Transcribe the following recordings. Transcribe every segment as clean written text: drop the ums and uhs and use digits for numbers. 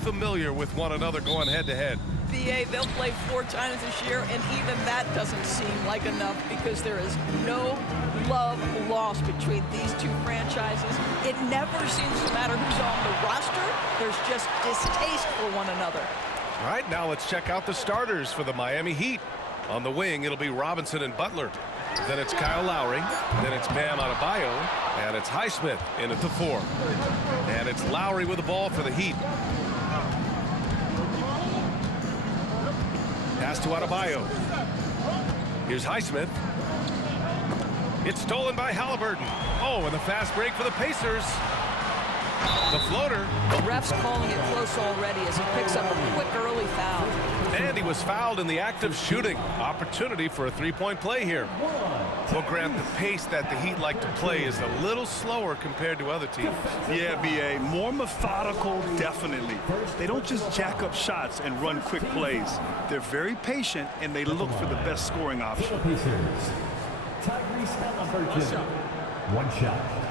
familiar with one another going head-to-head. BA, they'll play 4 times this year, and even that doesn't seem like enough because there is no love lost between these two franchises. It never seems to matter who's on the roster. There's just distaste for one another. All right, now let's check out the starters for the Miami Heat. On the wing, it'll be Robinson and Butler. Then it's Kyle Lowry. Then it's Bam Adebayo. And it's Highsmith in at the 4. And it's Lowry with the ball for the Heat. Pass to Adebayo. Here's Highsmith. It's stolen by Haliburton. Oh, and the fast break for the Pacers. The floater. The ref's calling it close already as he picks up a quick early foul. And he was fouled in the act of shooting. Opportunity for a three-point play here. Well, Grant, the pace that the Heat like to play is a little slower compared to other teams. Yeah, B.A., more methodical, definitely. They don't just jack up shots and run quick plays. They're very patient, and they look for the best scoring option. Tyrese Haliburton. One shot.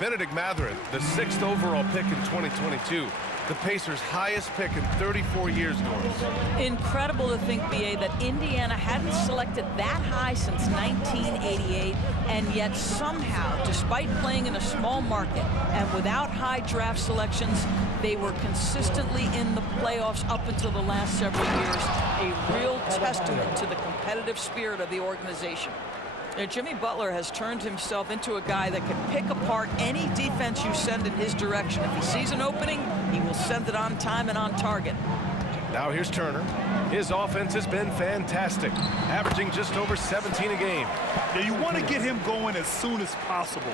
Bennedict Mathurin, the 6th overall pick in 2022. The Pacers' highest pick in 34 years, Norris. Incredible to think, BA, that Indiana hadn't selected that high since 1988, and yet somehow, despite playing in a small market and without high draft selections, they were consistently in the playoffs up until the last several years. A real testament to the competitive spirit of the organization. Now, Jimmy Butler has turned himself into a guy that can pick apart any defense you send in his direction. If he sees an opening, he will send it on time and on target. Now here's Turner. His offense has been fantastic, averaging just over 17 a game. Yeah, you want to get him going as soon as possible.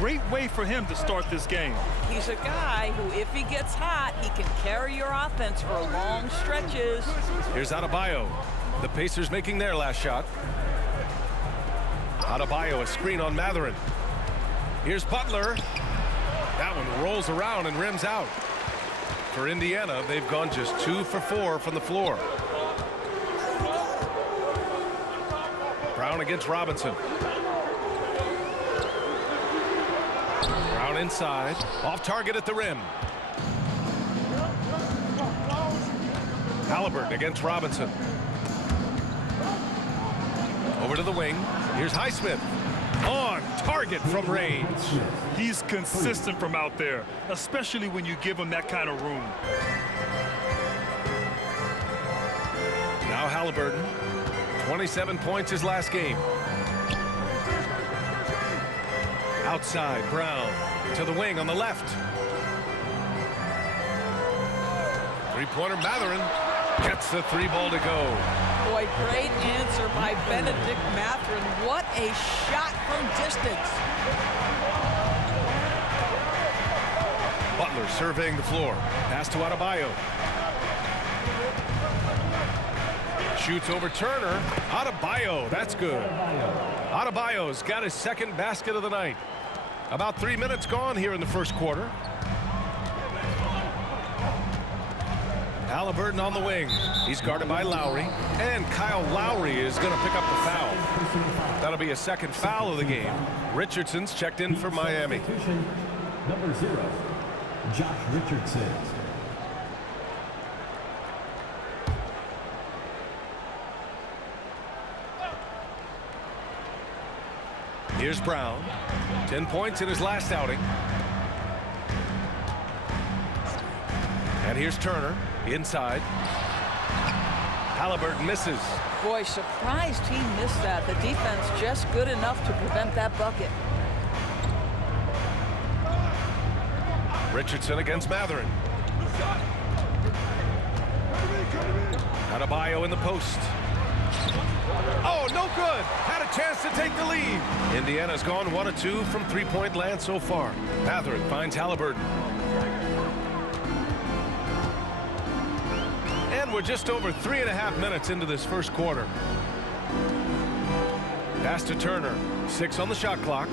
Great way for him to start this game. He's a guy who, if he gets hot, he can carry your offense for long stretches. Here's Adebayo. The Pacers making their last shot. Adebayo, a screen on Mathurin. Here's Butler. That one rolls around and rims out. For Indiana, they've gone just 2 for 4 from the floor. Brown against Robinson. Brown inside. Off target at the rim. Haliburton against Robinson. Over to the wing. Here's Highsmith. On target from range. He's consistent from out there, especially when you give him that kind of room. Now Haliburton. 27 points his last game. Outside, Brown. To the wing on the left. Three-pointer Mathurin. Gets the 3-ball to go. Boy, great answer by Bennedict Mathurin. What a shot from distance. Butler surveying the floor. Pass to Adebayo. Shoots over Turner. Adebayo, that's good. Adebayo's got his 2nd basket of the night. About 3 minutes gone here in the first quarter. Haliburton on the wing. He's guarded by Lowry. And Kyle Lowry is going to pick up the foul. That'll be a 2nd foul of the game. Richardson's checked in for Miami. Number 0, Josh Richardson. Here's Brown. 10 points in his last outing. And here's Turner. Inside. Haliburton misses. Boy, surprised he missed that. The defense just good enough to prevent that bucket. Richardson against Mathurin. Adebayo in the post. Oh, no good. Had a chance to take the lead. Indiana's gone 1 of 2 from three-point land so far. Mathurin finds Haliburton. And we're just over 3.5 minutes into this first quarter. Pass to Turner. 6 on the shot clock.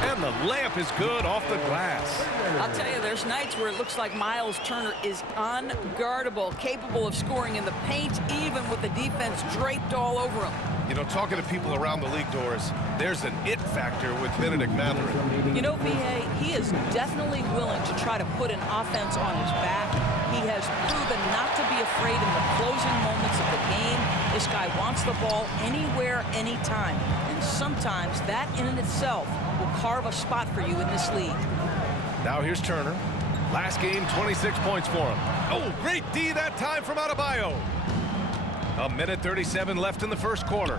And the layup is good off the glass. I'll tell you, there's nights where it looks like Myles Turner is unguardable, capable of scoring in the paint, even with the defense draped all over him. You know, talking to people around the league, Doris, there's an it factor with Bennedict Mathurin. You know, B.A., he is definitely willing to try to put an offense on his back. He has proven not to be afraid in the closing moments of the game. This guy wants the ball anywhere, anytime. And sometimes that in and itself will carve a spot for you in this league. Now here's Turner. Last game, 26 points for him. Oh, great D that time from Adebayo. A minute 37 left in the first quarter.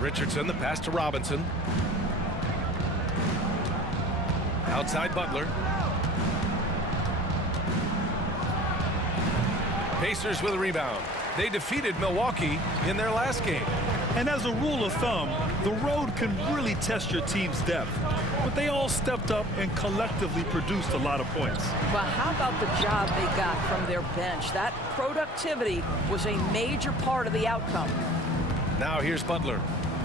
Richardson, the pass to Robinson. Outside Butler. Pacers with a rebound. They defeated Milwaukee in their last game. And as a rule of thumb, the road can really test your team's depth. But they all stepped up and collectively produced a lot of points. Well, how about the job they got from their bench? That productivity was a major part of the outcome. Now here's Butler,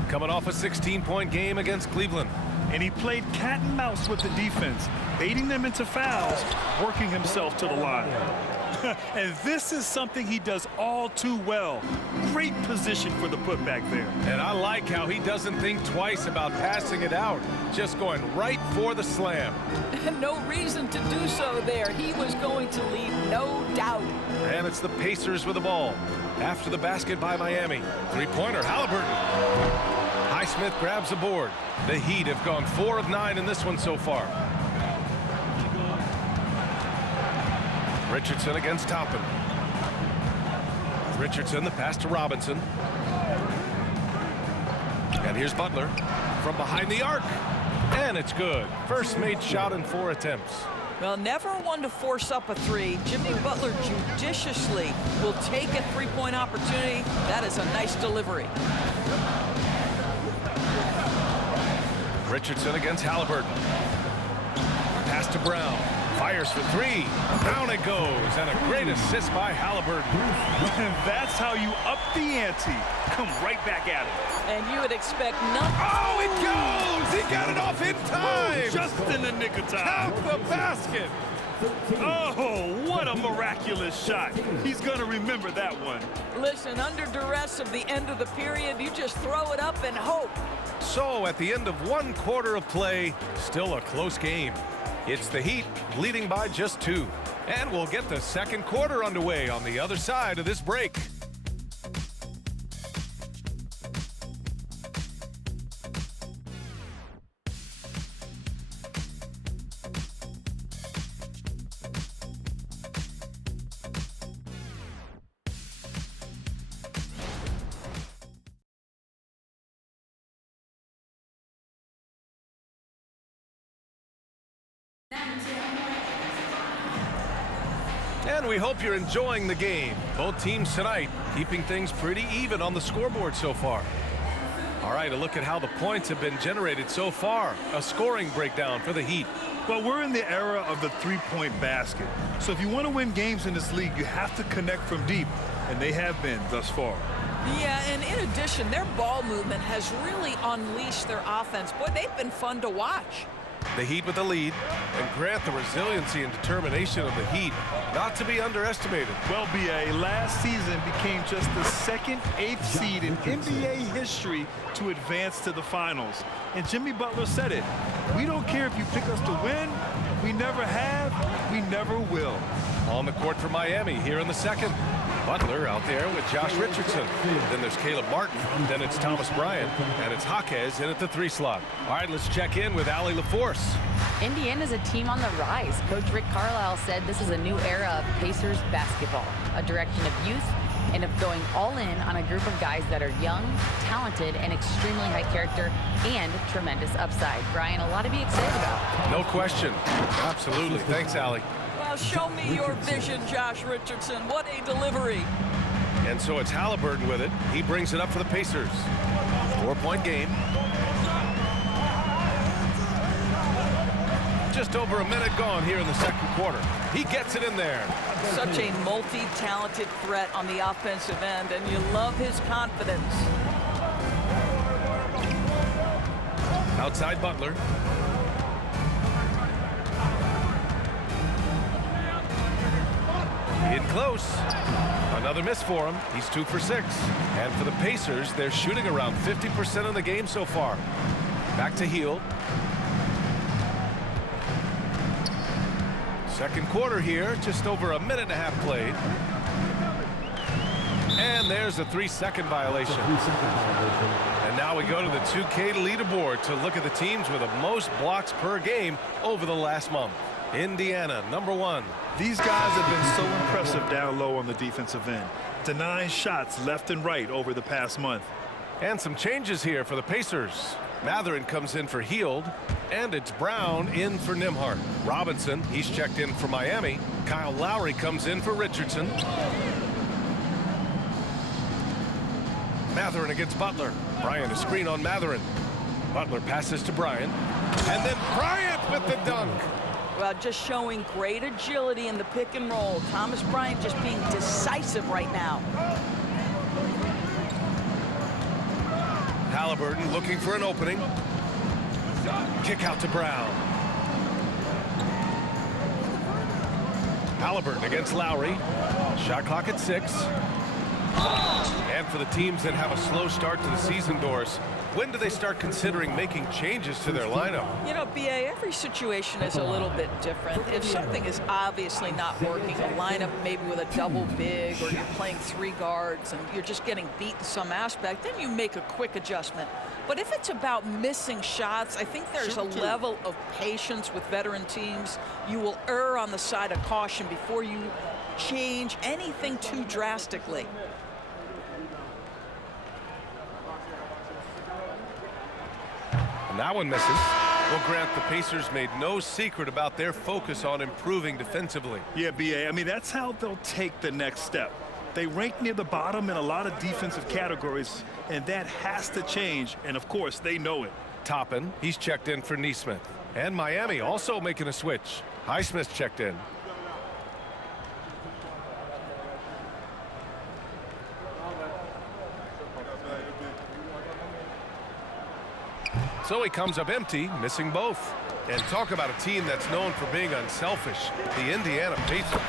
coming off a 16-point game against Cleveland. And he played cat and mouse with the defense, baiting them into fouls, working himself to the line. And this is something he does all too well. Great position for the putback there. And I like how he doesn't think twice about passing it out, just going right for the slam. No reason to do so there. He was going to leave, no doubt. And it's the Pacers with the ball. After the basket by Miami. Three-pointer, Haliburton. Highsmith grabs the board. The Heat have gone 4 of 9 in this one so far. Richardson against Toppin. Richardson, the pass to Robinson. And here's Butler from behind the arc. And it's good. First made shot in 4 attempts. Well, never one to force up a three. Jimmy Butler judiciously will take a three-point opportunity. That is a nice delivery. Richardson against Haliburton. Pass to Brown. Fires for 3. Down it goes. And a great assist by Haliburton. And that's how you up the ante. Come right back at it. And you would expect nothing. Oh, it goes! He got it off in time! Just in the nick of time. Count the basket! Oh, what a miraculous shot. He's going to remember that one. Listen, under duress of the end of the period, you just throw it up and hope. So, at the end of 1 quarter of play, still a close game. It's the Heat leading by just 2. And we'll get the second quarter underway on the other side of this break. And we hope you're enjoying the game. Both teams tonight keeping things pretty even on the scoreboard so far. All right, a look at how the points have been generated so far. A scoring breakdown for the Heat. Well, we're in the era of the three-point basket. So if you want to win games in this league, you have to connect from deep. And they have been thus far. Yeah, and in addition, their ball movement has really unleashed their offense. Boy, they've been fun to watch. The Heat with the lead, and grant the resiliency and determination of the Heat not to be underestimated. Well, B.A., last season became just the second 8th seed in NBA history to advance to the finals. And Jimmy Butler said it. We don't care if you pick us to win. We never have. We never will. On the court for Miami here in the second. Butler out there with Josh Richardson. Then there's Caleb Martin. Then it's Thomas Bryant. And it's Jaquez in at the 3 slot. All right, let's check in with Allie LaForce. Indiana's a team on the rise. Coach Rick Carlisle said this is a new era of Pacers basketball, a direction of youth and of going all in on a group of guys that are young, talented, and extremely high character and tremendous upside. Brian, a lot to be excited about. No question. Absolutely. Thanks, Allie. Well, show me your vision, Josh Richardson. What a delivery. And so it's Haliburton with it. He brings it up for the Pacers. 4-point game. Just over a minute gone here in the second quarter. He gets it in there. Such a multi-talented threat on the offensive end, and you love his confidence. Outside Butler. In close. Another miss for him. He's 2 for 6. And for the Pacers, they're shooting around 50% of the game so far. Back to Hield. Second quarter here, just over a minute and a half played. And there's a 3-second violation. And now we go to the 2K leaderboard to look at the teams with the most blocks per game over the last month. Indiana, number 1. These guys have been so impressive down low on the defensive end, denying shots left and right over the past month. And some changes here for the Pacers. Mathurin comes in for Hield, and it's Brown in for Nembhard. Robinson, he's checked in for Miami. Kyle Lowry comes in for Richardson. Mathurin against Butler. Bryant, a screen on Mathurin. Butler passes to Bryant. And then Bryant with the dunk. Well, just showing great agility in the pick and roll. Thomas Bryant just being decisive right now. Haliburton looking for an opening. Kick out to Brown. Haliburton against Lowry. Shot clock at 6. And for the teams that have a slow start to the season, Doris, when do they start considering making changes to their lineup? You know, BA, every situation is a little bit different. If something is obviously not working, a lineup maybe with a double big, or you're playing 3 guards and you're just getting beat in some aspect, then you make a quick adjustment. But if it's about missing shots, I think there's a level of patience with veteran teams. You will err on the side of caution before you change anything too drastically. And that one misses. Well, Grant, the Pacers made no secret about their focus on improving defensively. Yeah, BA, I mean, that's how they'll take the next step. They rank near the bottom in a lot of defensive categories, and that has to change, and of course, they know it. Toppin, he's checked in for Nesmith. And Miami also making a switch. Highsmith checked in. So he comes up empty, missing both. And talk about a team that's known for being unselfish, the Indiana Pacers.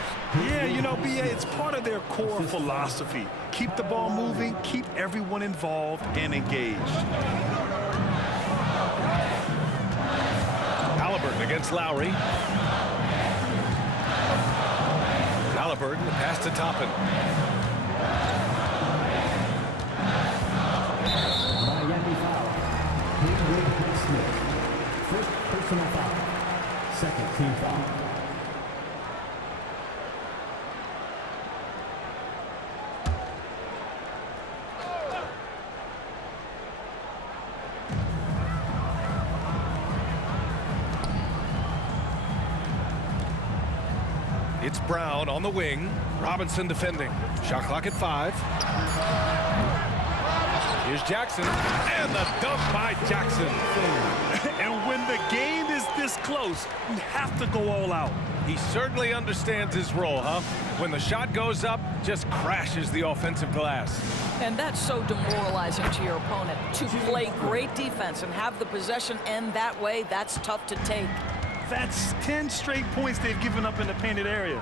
Yeah, you know, BA, it's part of their core philosophy. Keep the ball moving, keep everyone involved and engaged. Haliburton against Lowry. Haliburton, the pass to Toppin. Miami foul. First personal foul. Second team foul. It's Brown on the wing. Robinson defending. Shot clock at 5. Here's Jackson, and the dunk by Jackson. And when the game is this close, you have to go all out. He certainly understands his role, huh? When the shot goes up, just crashes the offensive glass. And that's so demoralizing to your opponent. To play great defense and have the possession end that way, that's tough to take. That's 10 straight points they've given up in the painted area.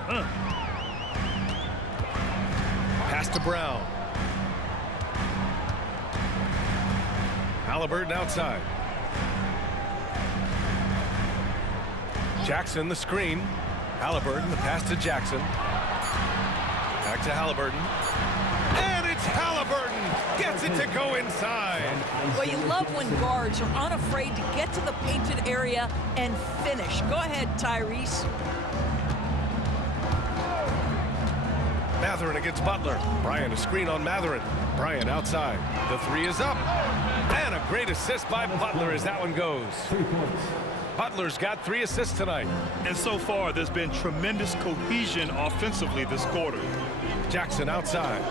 Pass to Brown. Haliburton outside. Jackson the screen. Haliburton the pass to Jackson. Back to Haliburton. And it's Haliburton. Gets it to go inside. Well, you love when guards are unafraid to get to the painted area and finish. Go ahead, Tyrese. Mathurin against Butler. Bryant a screen on Mathurin. Bryant outside. The 3 is up. And a great assist by Butler as that one goes. 3 points. Butler's got 3 assists tonight. And so far, there's been tremendous cohesion offensively this quarter. Jackson outside.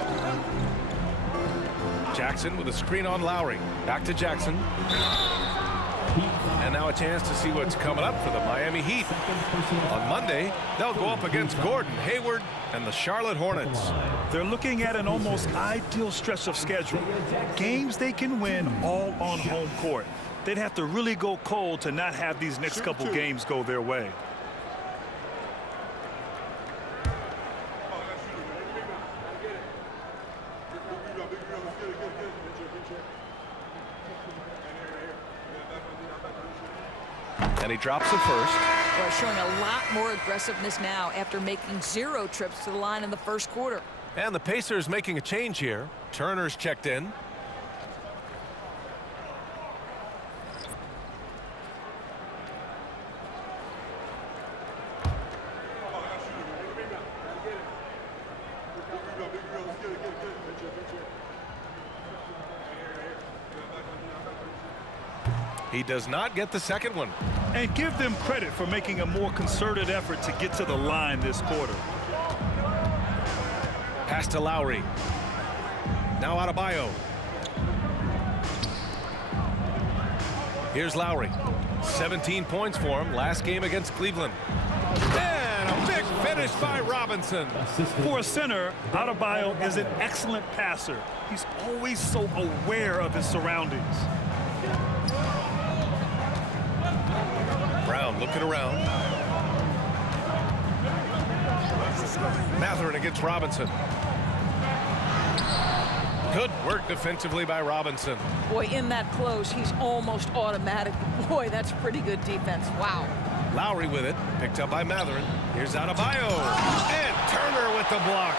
Jackson with a screen on Lowry. Back to Jackson. And now a chance to see what's coming up for the Miami Heat. On Monday, they'll go up against Gordon Hayward and the Charlotte Hornets. They're looking at an almost ideal stretch of schedule. Games they can win all on home court. they'd have to really go cold to not have these next couple games go their way. And he drops it first. Well, showing a lot more aggressiveness now after making 0 trips to the line in the first quarter. And the Pacers making a change here. Turner's checked in. He does not get the second one. And give them credit for making a more concerted effort to get to the line this quarter. Pass to Lowry. Now Adebayo. Here's Lowry. 17 points for him last game against Cleveland. And a big finish by Robinson. For a center, Adebayo is an excellent passer. He's always so aware of his surroundings. Brown looking around. Mathurin against Robinson. Good work defensively by Robinson. Boy, in that close, he's almost automatic. Boy, that's pretty good defense. Wow. Lowry with it, picked up by Mathurin. Here's Adebayo. And Turner with the block.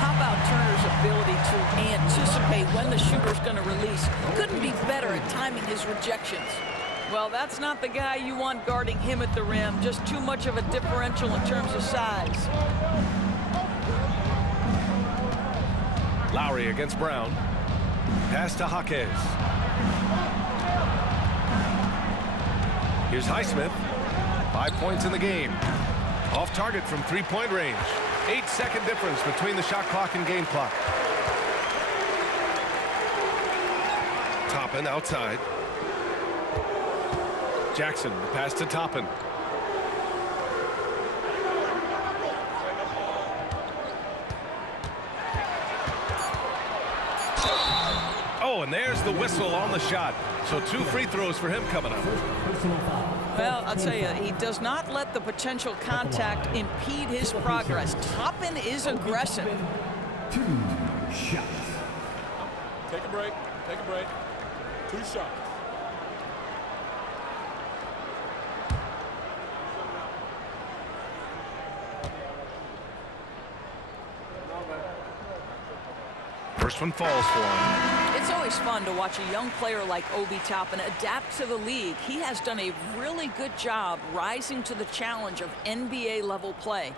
How about Turner's ability to anticipate when the shooter's going to release? Couldn't be better at timing his rejections. Well, that's not the guy you want guarding him at the rim. Just too much of a differential in terms of size. Lowry against Brown. Pass to Jaquez. Here's Highsmith. 5 points in the game. Off target from three-point range. 8-second difference between the shot clock and game clock. Toppin outside. Jackson, the pass to Toppin. Oh, and there's the whistle on the shot. So 2 free throws for him coming up. Well, I'll tell you, he does not let the potential contact impede his progress. Toppin is aggressive. 2 shots. Take a break. Take a break. 2 shots. First one falls for him. It's always fun to watch a young player like Obi Toppin adapt to the league. He has done a really good job rising to the challenge of NBA level play.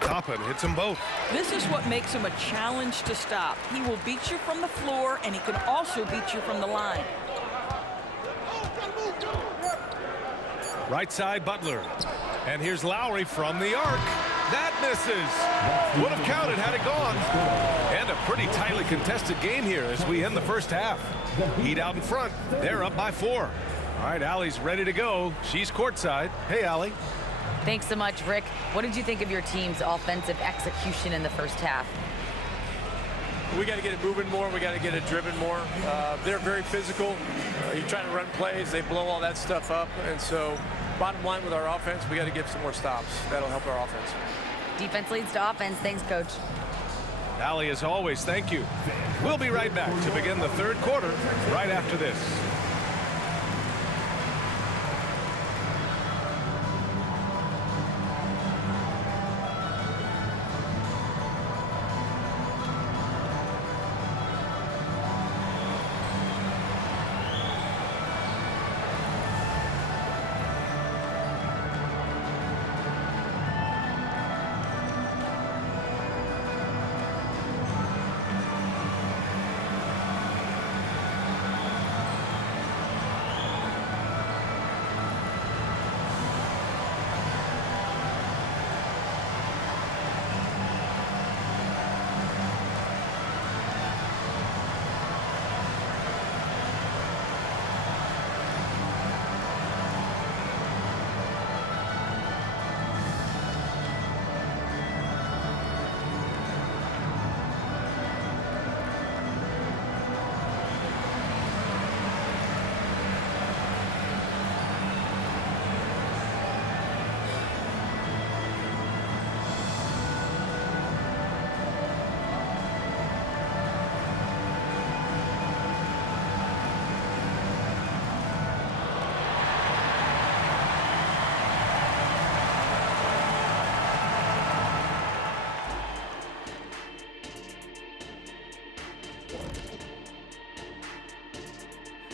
Toppin hits them both. This is what makes him a challenge to stop. He will beat you from the floor, and he can also beat you from the line. Right side, Butler. And here's Lowry from the arc. That misses. Would have counted had it gone. And a pretty tightly contested game here as we end the first half. Heat out in front. They're up by 4. All right, Allie's ready to go. She's courtside. Hey, Allie. Thanks so much, Rick. What did you think of your team's offensive execution in the first half? We got to get it moving more. We got to get it driven more. They're very physical. You're trying to run plays. They blow all that stuff up. And so bottom line with our offense, we got to get some more stops. That'll help our offense. Defense leads to offense. Thanks, Coach. Allie, as always, thank you. We'll be right back to begin the third quarter right after this.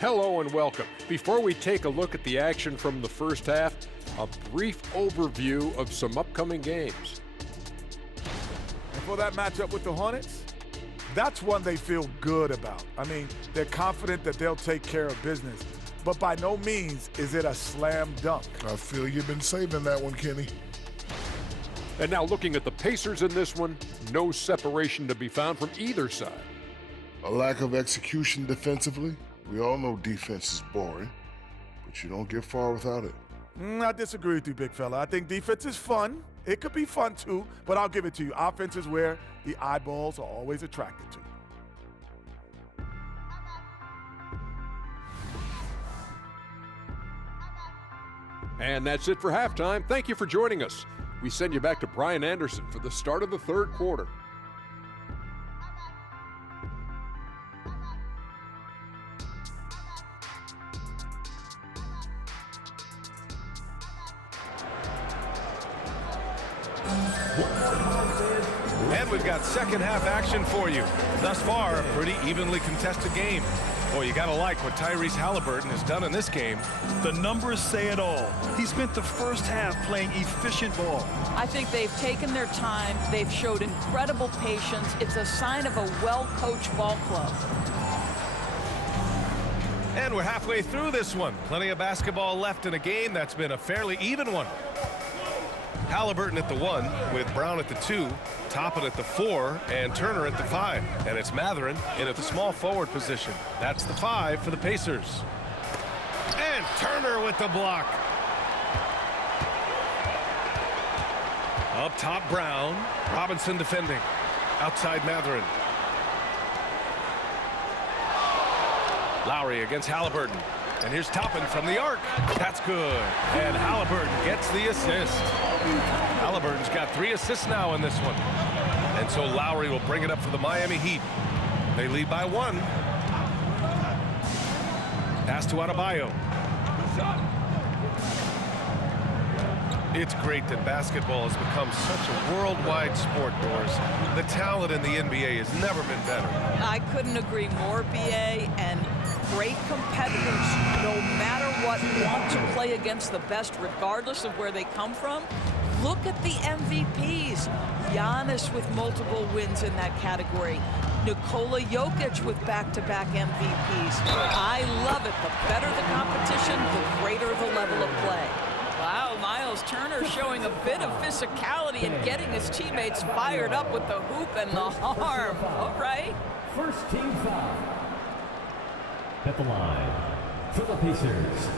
Hello and welcome. Before we take a look at the action from the first half, a brief overview of some upcoming games. And for that matchup with the Hornets, that's one they feel good about. I mean, they're confident that they'll take care of business, but by no means is it a slam dunk. I feel you've been saving that one, Kenny. And now looking at the Pacers in this one, no separation to be found from either side. A lack of execution defensively. We all know defense is boring, but you don't get far without it. I disagree with you, big fella. I think defense is fun. It could be fun too, but I'll give it to you. Offense is where the eyeballs are always attracted to. And that's it for halftime. Thank you for joining us. We send you back to Brian Anderson for the start of the third quarter. And we've got second half action for you. Thus far, a pretty evenly contested game. Boy, you gotta like what Tyrese Haliburton has done in this game. The numbers say it all. He spent the first half playing efficient ball. I think they've taken their time. They've showed incredible patience. It's a sign of a well-coached ball club. And we're halfway through this one. Plenty of basketball left in a game that's been a fairly even one. Haliburton at the 1, with Brown at the 2, Toppin at the 4, and Turner at the 5. And it's Mathurin in at the small forward position. That's the 5 for the Pacers. And Turner with the block. Up top, Brown. Robinson defending. Outside, Mathurin. Lowry against Haliburton. And here's Toppin from the arc. That's good. And Haliburton gets the assist. Haliburton's got 3 assists now in this one. And so Lowry will bring it up for the Miami Heat. They lead by 1. Pass to Adebayo. It's great that basketball has become such a worldwide sport, Doris. The talent in the NBA has never been better. I couldn't agree more, BA, and great competitors, no matter what, want to play against the best regardless of where they come from. Look at the MVPs. Giannis with multiple wins in that category. Nikola Jokic with back-to-back MVPs. I love it. The better the competition, the greater the level of play. Wow, Myles Turner showing a bit of physicality and getting his teammates fired up with the hoop and the arm. All right. First team foul. At the line for the Pacers,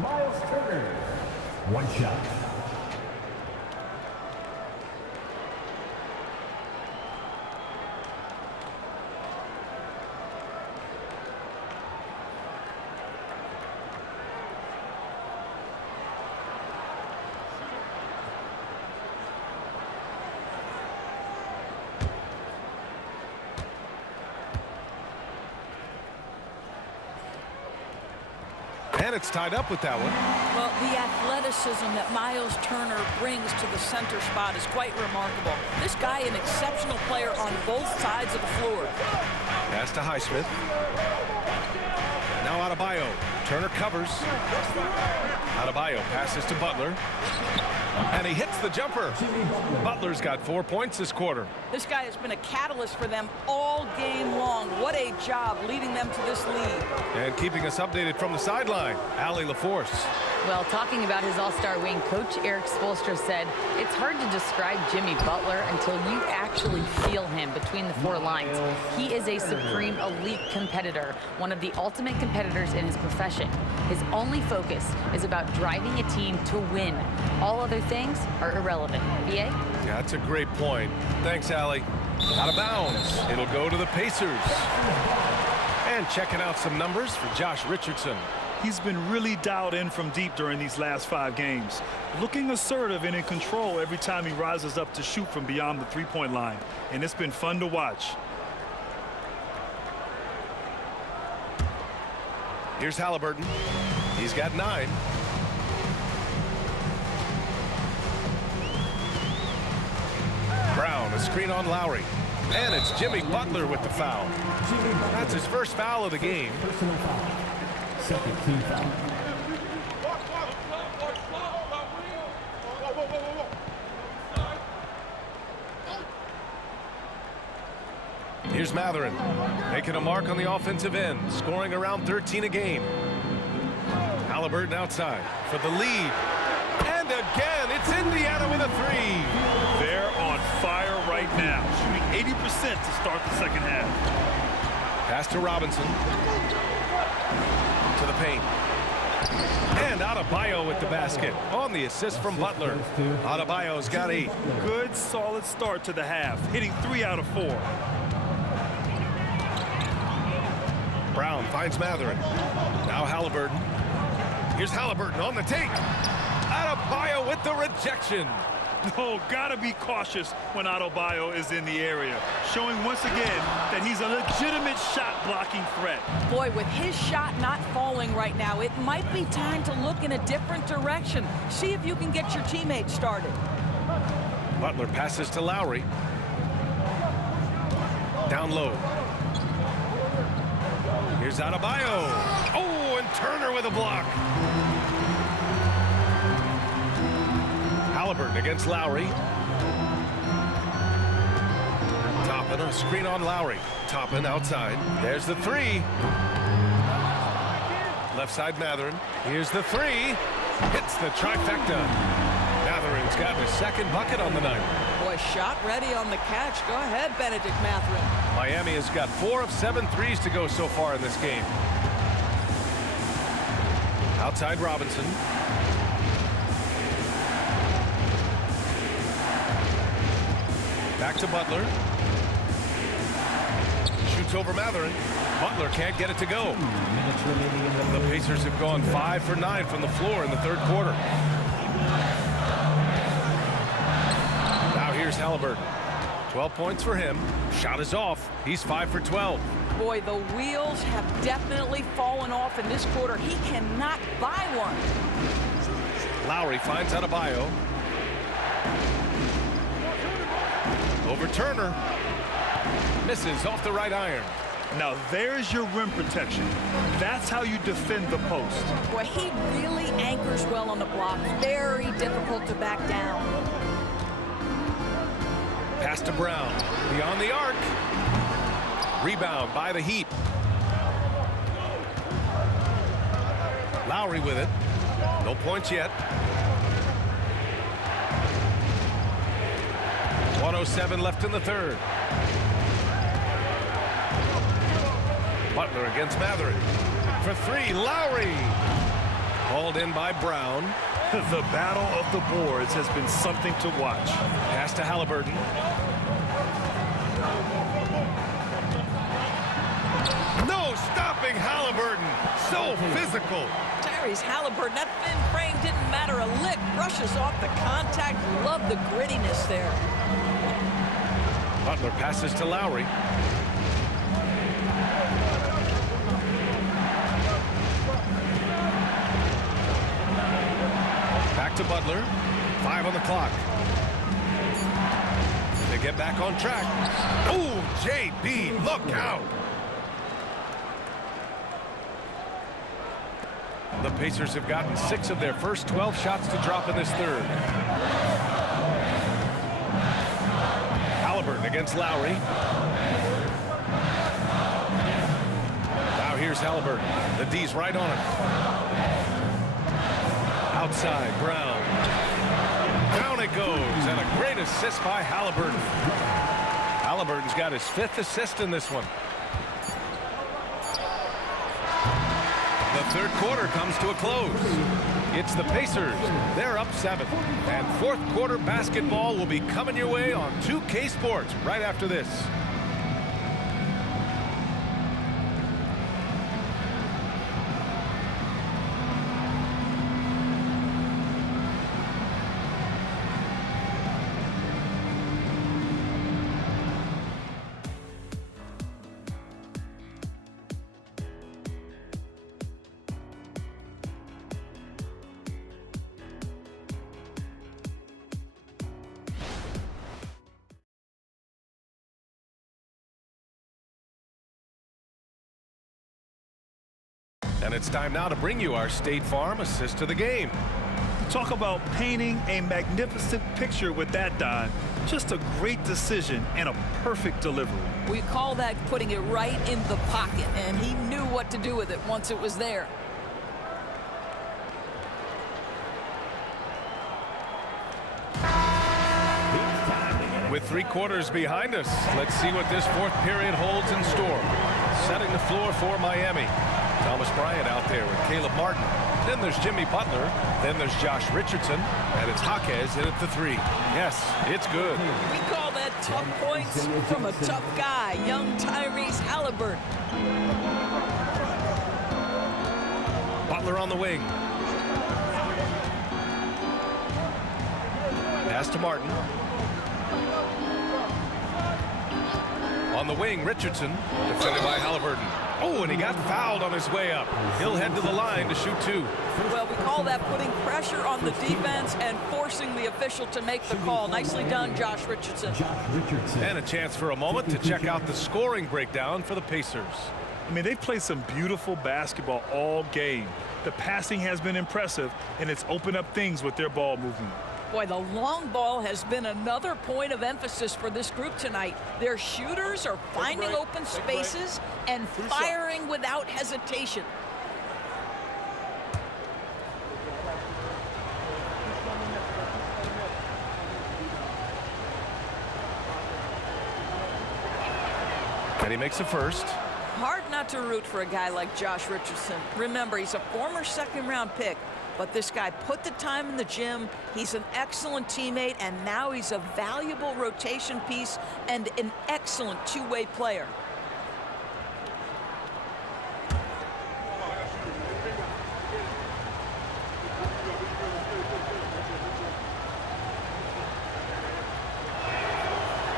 Myles Turner. 1 shot. And it's tied up with that one. Well, the athleticism that Myles Turner brings to the center spot is quite remarkable. This guy, an exceptional player on both sides of the floor. Pass to Highsmith. Now Adebayo. Turner covers. Adebayo passes to Butler. And he hits the jumper. Butler's got 4 points this quarter. This guy has been a catalyst for them all game long. What a job leading them to this lead. And keeping us updated from the sideline, Allie LaForce. Well, talking about his all-star wing, Coach Eric Spoelstra said, it's hard to describe Jimmy Butler until you actually feel him between the 4 lines. He is a supreme elite competitor, one of the ultimate competitors in his profession. His only focus is about driving a team to win. All other things are irrelevant. BA? Yeah, that's a great point. Thanks, Allie. Out of bounds. It'll go to the Pacers. And checking out some numbers for Josh Richardson. He's been really dialed in from deep during these last 5 games. Looking assertive and in control every time he rises up to shoot from beyond the 3-point line. And it's been fun to watch. Here's Haliburton. He's got 9. Brown, a screen on Lowry. And it's Jimmy Butler with the foul. That's his first foul of the game. Personal foul. Second team foul. Here's Mathurin, making a mark on the offensive end, scoring around 13 a game. Haliburton outside for the lead. And again, it's Indiana with a three. They're on fire right now, shooting 80% to start the second half. Pass to Robinson. To the paint. And Adebayo with the basket on the assist from Butler. Adebayo's got 8. Good, solid start to the half, hitting 3 out of 4. Brown finds Mathurin. Now Haliburton. Here's Haliburton on the take. Adebayo with the rejection. Oh, gotta be cautious when Adebayo is in the area, showing once again that he's a legitimate shot-blocking threat. Boy, with his shot not falling right now, it might be time to look in a different direction. See if you can get your teammates started. Butler passes to Lowry. Down low. Here's Adebayo. Oh, and Turner with a block. Haliburton against Lowry. Toppin, a screen on Lowry. Toppin outside. There's the three. Left side Mathurin. Here's the three. Hits the trifecta. Mathurin's got his second bucket on the night. Boy, shot ready on the catch. Go ahead, Bennedict Mathurin. Miami has got 4 of 7 threes to go so far in this game. Outside Robinson. Back to Butler. Shoots over Mathurin. Butler can't get it to go. The Pacers have gone 5 for 9 from the floor in the third quarter. Now here's Haliburton. 12 points for him. Shot is off. He's 5 for 12. Boy, the wheels have definitely fallen off in this quarter. He cannot buy one. Lowry finds Adebayo. Over Turner. Misses off the right iron. Now there's your rim protection. That's how you defend the post. Boy, he really anchors well on the block. Very difficult to back down. Pass to Brown. Beyond the arc. Rebound by the Heat. Lowry with it. No points yet. 1:07 left in the third. Butler against Mathurin. For three, Lowry. Hauled in by Brown. The battle of the boards has been something to watch. Pass to Haliburton. No stopping Haliburton. So physical. Tyrese Haliburton, that thin frame didn't matter a lick. Brushes off the contact. Love the grittiness there. Butler passes to Lowry. Back to Butler. 5 on the clock. They get back on track. Oh, JB, look out. The Pacers have gotten 6 of their first 12 shots to drop in this third. Haliburton against Lowry. Now here's Haliburton. The D's right on him. Outside, Brown. Down it goes, and a great assist by Haliburton. Haliburton's got his 5th assist in this one. The third quarter comes to a close. It's the Pacers. They're up 7. And fourth quarter basketball will be coming your way on 2K Sports right after this. And it's time now to bring you our State Farm assist of the game. Talk about painting a magnificent picture with that, Don. Just a great decision and a perfect delivery. We call that putting it right in the pocket, and he knew what to do with it once it was there. With 3 quarters behind us, let's see what this 4th period holds in store. Setting the floor for Miami. Thomas Bryant out there with Caleb Martin. Then there's Jimmy Butler. Then there's Josh Richardson. And it's Jaquez in at the 3. Yes, it's good. We call that tough points from a tough guy, young Tyrese Haliburton. Butler on the wing. Pass to Martin. On the wing, Richardson, defended by Haliburton. Oh, and he got fouled on his way up. He'll head to the line to shoot 2. Well, we call that putting pressure on the defense and forcing the official to make the call. Nicely done, Josh Richardson. And a chance for a moment to check out the scoring breakdown for the Pacers. I mean, they've played some beautiful basketball all game. The passing has been impressive, and it's opened up things with their ball movement. Boy, the long ball has been another point of emphasis for this group tonight. Their shooters are finding open spaces and firing without hesitation. And he makes a first. Hard not to root for a guy like Josh Richardson. Remember, he's a former 2nd-round pick. But this guy put the time in the gym. He's an excellent teammate, and now he's a valuable rotation piece and an excellent 2-way player.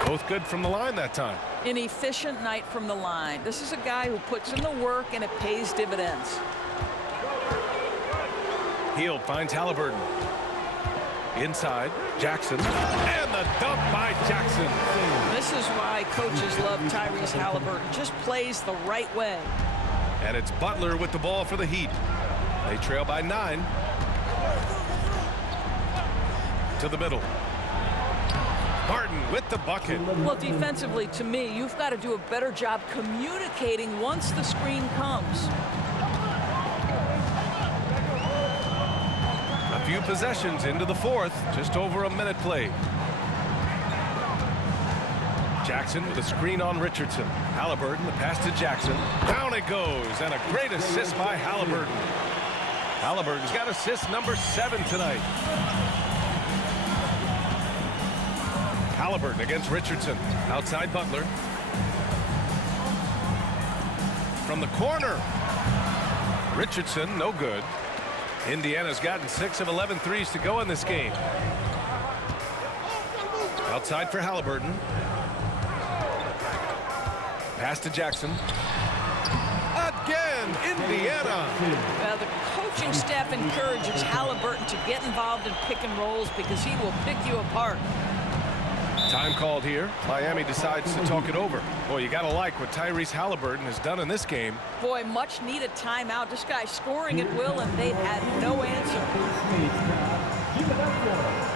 Both good from the line that time. An efficient night from the line. This is a guy who puts in the work, and it pays dividends. Hield finds Haliburton. Inside, Jackson. And the dunk by Jackson. This is why coaches love Tyrese Haliburton. Just plays the right way. And it's Butler with the ball for the Heat. They trail by 9. To the middle. Martin with the bucket. Well, defensively, to me, you've got to do a better job communicating once the screen comes. A few possessions into the 4th, just over a minute played. Jackson with a screen on Richardson. Haliburton, the pass to Jackson. Down it goes, and a great assist by Haliburton. Haliburton's got assist number 7 tonight. Haliburton against Richardson. Outside Butler. From the corner. Richardson, no good. Indiana's gotten 6 of 11 threes to go in this game. Outside for Haliburton. Pass to Jackson. Again, Indiana. The coaching staff encourages Haliburton to get involved in pick and rolls because he will pick you apart. Time called here. Miami decides to talk it over. Boy, you got to like what Tyrese Haliburton has done in this game. Boy, much needed timeout. This guy's scoring at will, and they had no answer. Give it up for him.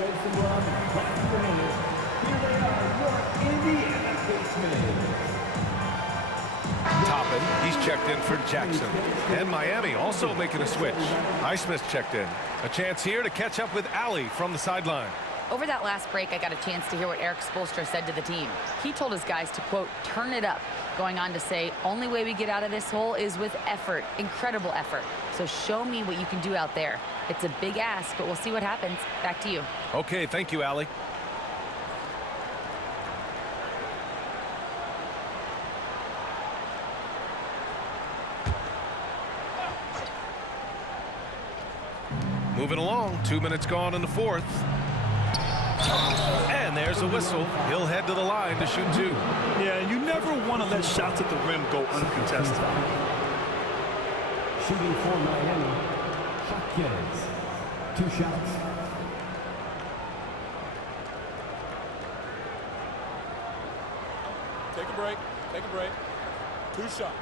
show some love and clap your hands. Here they are, your Indiana basemen. Toppin, he's checked in for Jackson. And Miami also making a switch. Highsmith checked in. A chance here to catch up with Allie from the sideline. Over that last break, I got a chance to hear what Eric Spoelstra said to the team. He told his guys to, quote, turn it up, going on to say, only way we get out of this hole is with effort, incredible effort. So show me what you can do out there. It's a big ask, but we'll see what happens. Back to you. Okay, thank you, Allie. Moving along, 2 minutes gone in the fourth. And there's a whistle. He'll head to the line to shoot two. Yeah, and you never want to let shots at the rim go uncontested. Shooting for Miami, Hopkins. 2 shots. Take a break. Take a break. 2 shots.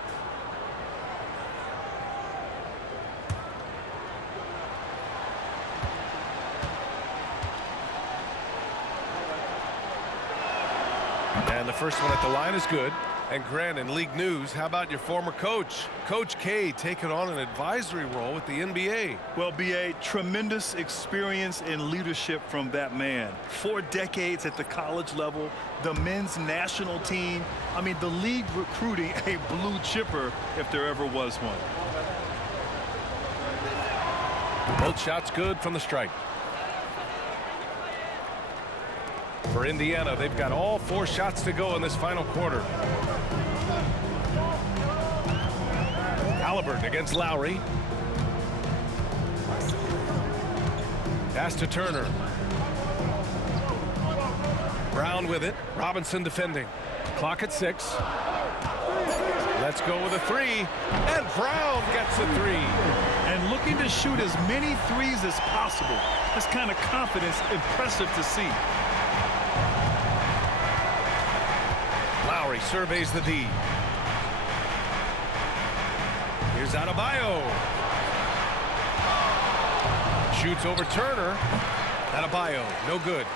And the first one at the line is good. And Grant, in league news, how about your former coach? Coach K taking on an advisory role with the NBA. Well, B.A., tremendous experience and leadership from that man. 4 decades at the college level, the men's national team. I mean, the league recruiting a blue chipper if there ever was one. Both shots good from the stripe. For Indiana, they've got all 4 shots to go in this final quarter. Haliburton against Lowry. Pass to Turner. Brown with it. Robinson defending. Clock at 6. Let's go with a 3. And Brown gets a 3. And looking to shoot as many threes as possible. This kind of confidence, impressive to see. Lowry surveys the D. Here's Adebayo. Shoots over Turner. Adebayo, no good.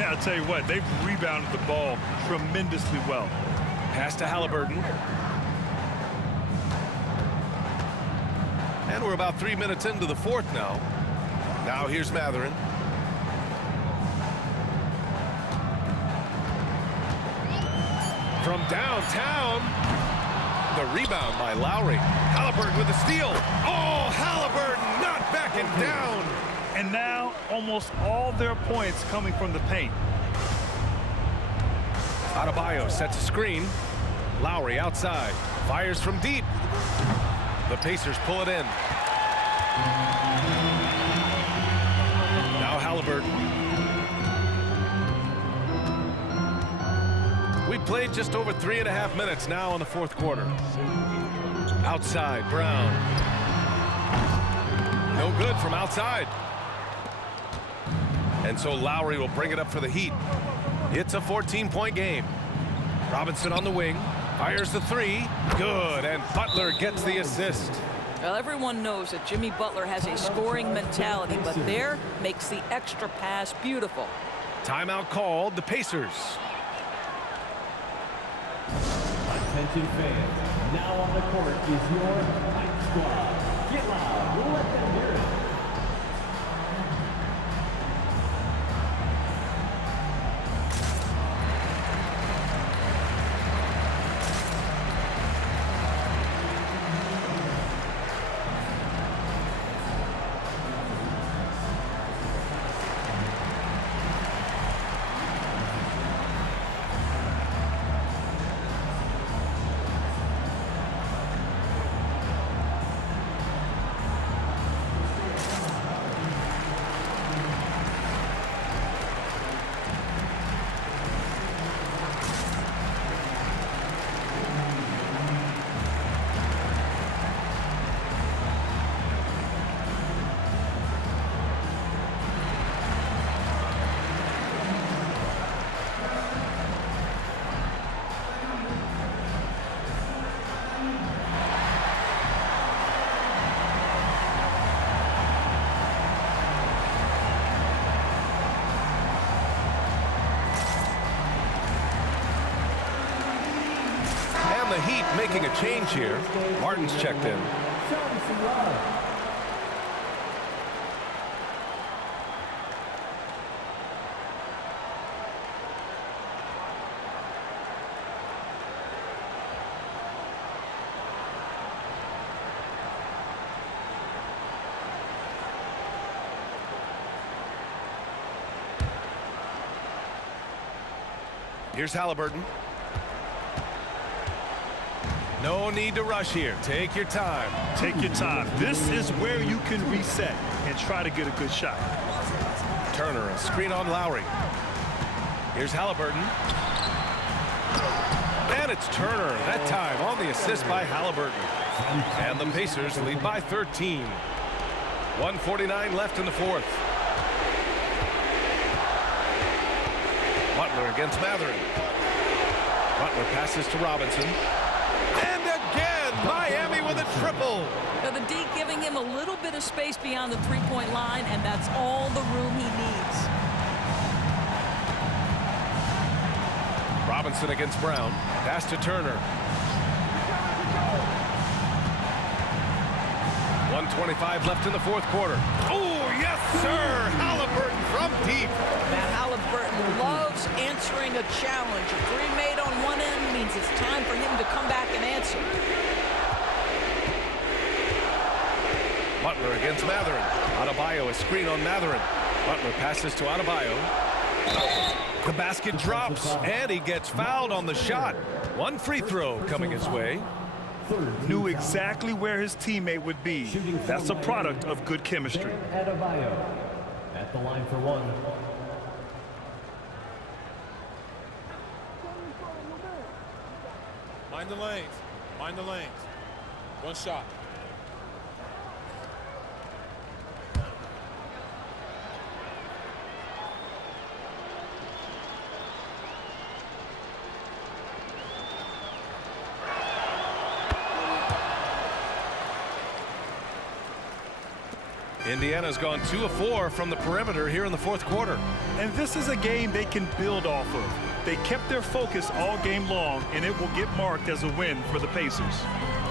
I'll tell you what, they've rebounded the ball tremendously well. Pass to Haliburton. And we're about 3 minutes into the fourth now. Now here's Mathurin. From downtown, the rebound by Lowry. Haliburton with the steal. Oh, Haliburton not backing down. And now almost all their points coming from the paint. Adebayo sets a screen. Lowry outside. Fires from deep. The Pacers pull it in. Now Haliburton. We played just over 3.5 minutes now in the fourth quarter. Outside, Brown. No good from outside. And so Lowry will bring it up for the Heat. It's a 14-point game. Robinson on the wing. Fires the 3. Good. And Butler gets the assist. Well, everyone knows that Jimmy Butler has a scoring mentality, but there makes the extra pass beautiful. Timeout called. The Pacers. Attention fans, now on the court is your Hype Squad. Get loud, let them hear it. the Heat making a change here. Martin's checked in. Here's Haliburton. No need to rush here. Take your time. Take your time. This is where you can reset and try to get a good shot. Turner, a screen on Lowry. Here's Haliburton. And it's Turner, that time on the assist by Haliburton. And the Pacers lead by 13. 1:49 left in the fourth. Butler against Mathurin. Butler passes to Robinson. And again, Miami with a triple. Now the D giving him a little bit of space beyond the three-point line, and that's all the room he needs. Robinson against Brown. Pass to Turner. 1:25 left in the fourth quarter. Oh, yes, sir. Haliburton from deep. Now Haliburton loves answering a challenge. A three made on one end means it's time for him to come back and answer. Butler against Mathurin. Adebayo, a screen on Mathurin. Butler passes to Adebayo. The basket drops, and he gets fouled on the shot. One free throw coming his way. Knew exactly where his teammate would be. That's a product of good chemistry. Adebayo at the line for one. Mind the lanes. Mind the lanes. One shot. Indiana's gone 2 of 4 from the perimeter here in the fourth quarter. And this is a game they can build off of. They kept their focus all game long, and it will get marked as a win for the Pacers.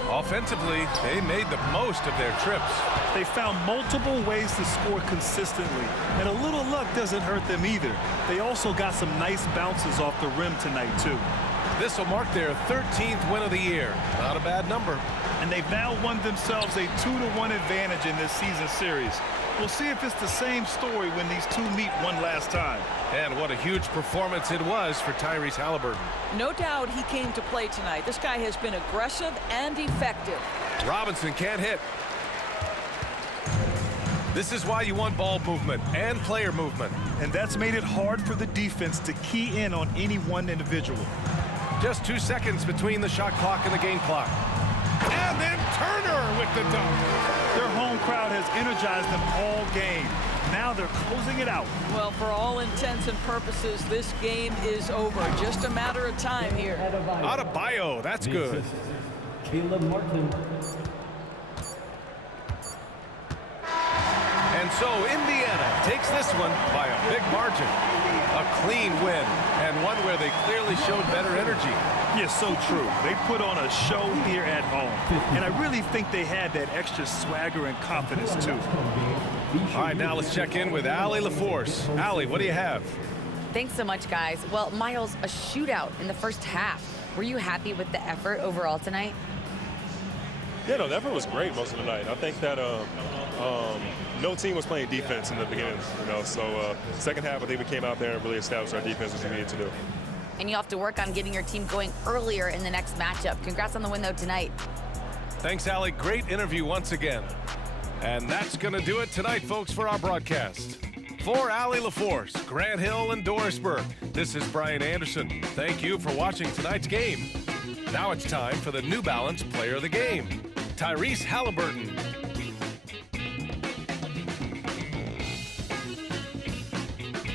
Offensively, they made the most of their trips. They found multiple ways to score consistently, and a little luck doesn't hurt them either. They also got some nice bounces off the rim tonight, too. This will mark their 13th win of the year. Not a bad number. And they've now won themselves a 2-1 advantage in this season series. We'll see if it's the same story when these two meet one last time. And what a huge performance it was for Tyrese Haliburton. No doubt he came to play tonight. This guy has been aggressive and effective. Robinson can't hit. This is why you want ball movement and player movement. And that's made it hard for the defense to key in on any one individual. Just 2 seconds between the shot clock and the game clock. And then Turner with the dunk. Their home crowd has energized them all game. Now they're closing it out. Well, for all intents and purposes, this game is over. Just a matter of time here. Adebayo, that's good. Caleb Martin. And so Indiana takes this one by a big margin. A clean win, and one where they clearly showed better energy. Yes, so true. They put on a show here at home. And I really think they had that extra swagger and confidence, too. All right, now let's check in with Allie LaForce. Allie, what do you have? Thanks so much, guys. Well, Myles, a shootout in the first half. Were you happy with the effort overall tonight? Yeah, no, the effort was great most of the night. I think that no team was playing defense in the beginning, so second half I think we came out there and really established our defense as we needed to do. And you have to work on getting your team going earlier in the next matchup. Congrats on the win, though, tonight. Thanks, Allie. Great interview once again. And that's going to do it tonight, folks, for our broadcast. For Allie LaForce, Grant Hill, and Doris Burke, this is Brian Anderson. Thank you for watching tonight's game. Now it's time for the New Balance Player of the Game, Tyrese Haliburton.